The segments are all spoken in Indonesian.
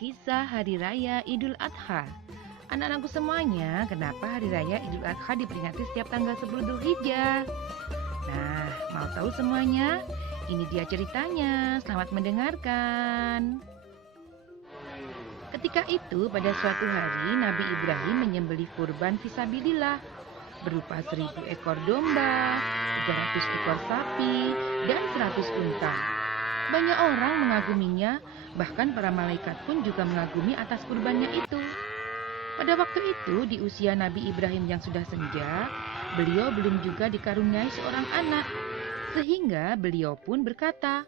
Kisah Hari Raya Idul Adha. Anak-anakku semuanya, kenapa Hari Raya Idul Adha diperingati setiap tanggal 10 Dzulhijjah? Nah, mau tahu semuanya? Ini dia ceritanya, selamat mendengarkan. Ketika itu, pada suatu hari, Nabi Ibrahim menyembelih kurban fisabilillah berupa 1000 ekor domba, 300 ekor sapi, dan 100 unta. Banyak orang mengaguminya, bahkan para malaikat pun juga mengagumi atas kurbannya itu. Pada waktu itu, di usia Nabi Ibrahim yang sudah senja, beliau belum juga dikaruniai seorang anak. Sehingga beliau pun berkata,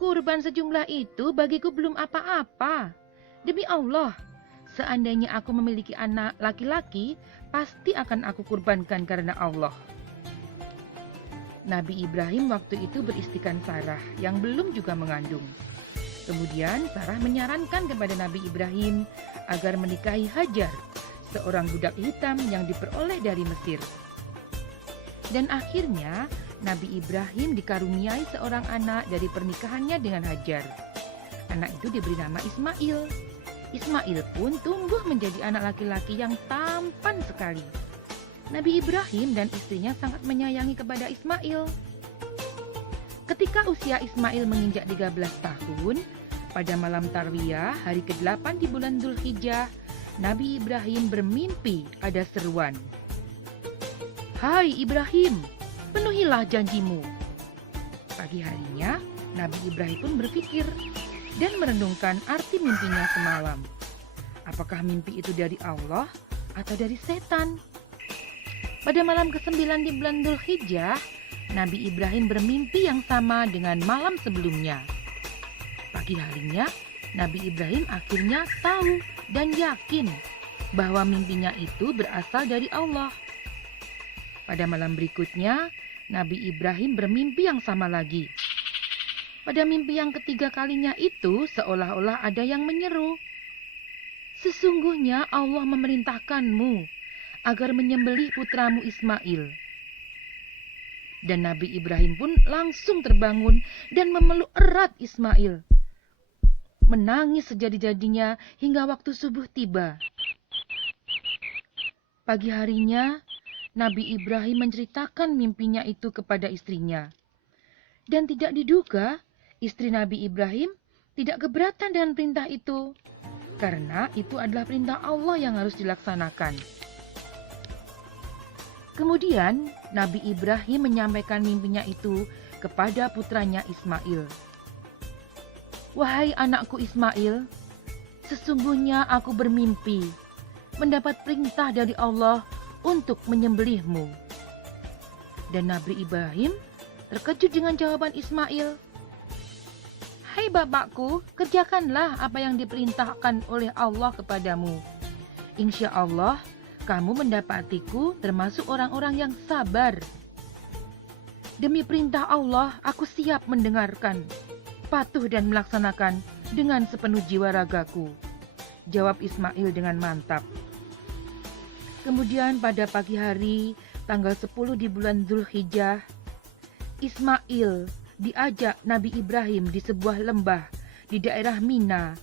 "Kurban sejumlah itu bagiku belum apa-apa. Demi Allah, seandainya aku memiliki anak laki-laki, pasti akan aku kurbankan karena Allah." Nabi Ibrahim waktu itu beristikan Sarah yang belum juga mengandung. Kemudian Sarah menyarankan kepada Nabi Ibrahim agar menikahi Hajar, seorang budak hitam yang diperoleh dari Mesir. Dan akhirnya Nabi Ibrahim dikaruniai seorang anak dari pernikahannya dengan Hajar. Anak itu diberi nama Ismail. Ismail pun tumbuh menjadi anak laki-laki yang tampan sekali. Nabi Ibrahim dan istrinya sangat menyayangi kepada Ismail. Ketika usia Ismail menginjak 13 tahun, pada malam Tarwiyah, hari ke-8 di bulan Dzulhijjah, Nabi Ibrahim bermimpi ada seruan. "Hai Ibrahim, penuhilah janjimu." Pagi harinya, Nabi Ibrahim pun berpikir dan merenungkan arti mimpinya semalam. Apakah mimpi itu dari Allah atau dari setan? Pada malam ke-9 di bulan Dzulhijjah, Nabi Ibrahim bermimpi yang sama dengan malam sebelumnya. Pagi harinya, Nabi Ibrahim akhirnya tahu dan yakin bahwa mimpinya itu berasal dari Allah. Pada malam berikutnya, Nabi Ibrahim bermimpi yang sama lagi. Pada mimpi yang ketiga kalinya itu, seolah-olah ada yang menyeru, "Sesungguhnya Allah memerintahkanmu agar menyembelih putramu Ismail." Dan Nabi Ibrahim pun langsung terbangun dan memeluk erat Ismail. Menangis sejadi-jadinya hingga waktu subuh tiba. Pagi harinya, Nabi Ibrahim menceritakan mimpinya itu kepada istrinya. Dan tidak diduga, istri Nabi Ibrahim tidak keberatan dengan perintah itu, karena itu adalah perintah Allah yang harus dilaksanakan. Kemudian, Nabi Ibrahim menyampaikan mimpinya itu kepada putranya Ismail. "Wahai anakku Ismail, sesungguhnya aku bermimpi mendapat perintah dari Allah untuk menyembelihmu." Dan Nabi Ibrahim terkejut dengan jawaban Ismail. "Hai bapakku, kerjakanlah apa yang diperintahkan oleh Allah kepadamu. Insya Allah, kamu mendapatiku termasuk orang-orang yang sabar. Demi perintah Allah, aku siap mendengarkan, patuh dan melaksanakan dengan sepenuh jiwa ragaku," jawab Ismail dengan mantap. Kemudian pada pagi hari, tanggal 10 di bulan Dzulhijjah, Ismail diajak Nabi Ibrahim di sebuah lembah di daerah Mina,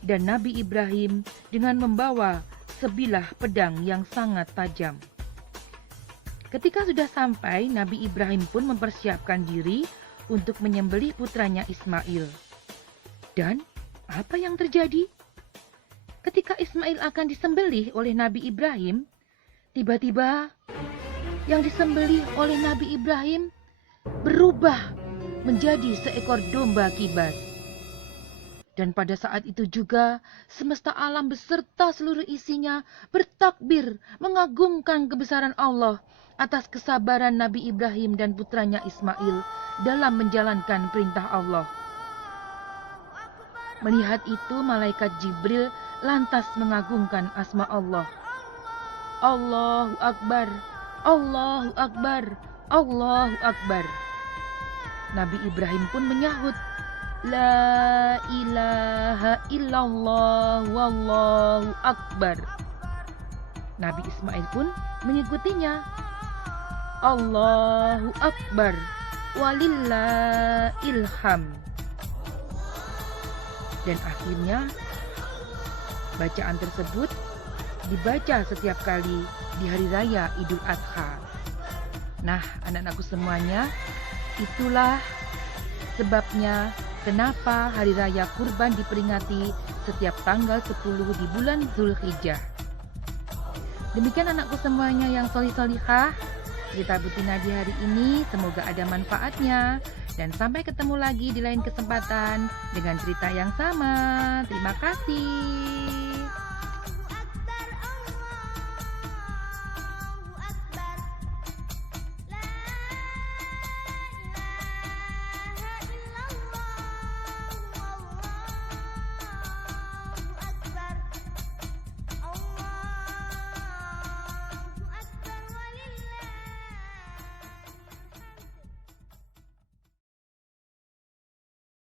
dan Nabi Ibrahim dengan membawa sebilah pedang yang sangat tajam. Ketika sudah sampai, Nabi Ibrahim pun mempersiapkan diri untuk menyembelih putranya Ismail. Dan apa yang terjadi? Ketika Ismail akan disembelih oleh Nabi Ibrahim, tiba-tiba yang disembelih oleh Nabi Ibrahim berubah menjadi seekor domba kibas. Dan pada saat itu juga, semesta alam beserta seluruh isinya bertakbir mengagungkan kebesaran Allah atas kesabaran Nabi Ibrahim dan putranya Ismail dalam menjalankan perintah Allah. Melihat itu, malaikat Jibril lantas mengagungkan asma Allah. Allahu Akbar, Allahu Akbar, Allahu Akbar. Nabi Ibrahim pun menyahut, "La ilaha illallah wallahu akbar." Nabi Ismail pun mengikutinya. "Allahu Akbar walillahil hamd." Dan akhirnya Bacaan tersebut dibaca setiap kali di hari raya Idul Adha. Nah, anak-anakku semuanya, itulah sebabnya kenapa hari raya kurban diperingati setiap tanggal 10 di bulan Zulhijjah. Demikian anakku semuanya yang solih-solihah, cerita Butina di hari ini, semoga ada manfaatnya. Dan sampai ketemu lagi di lain kesempatan dengan cerita yang sama. Terima kasih.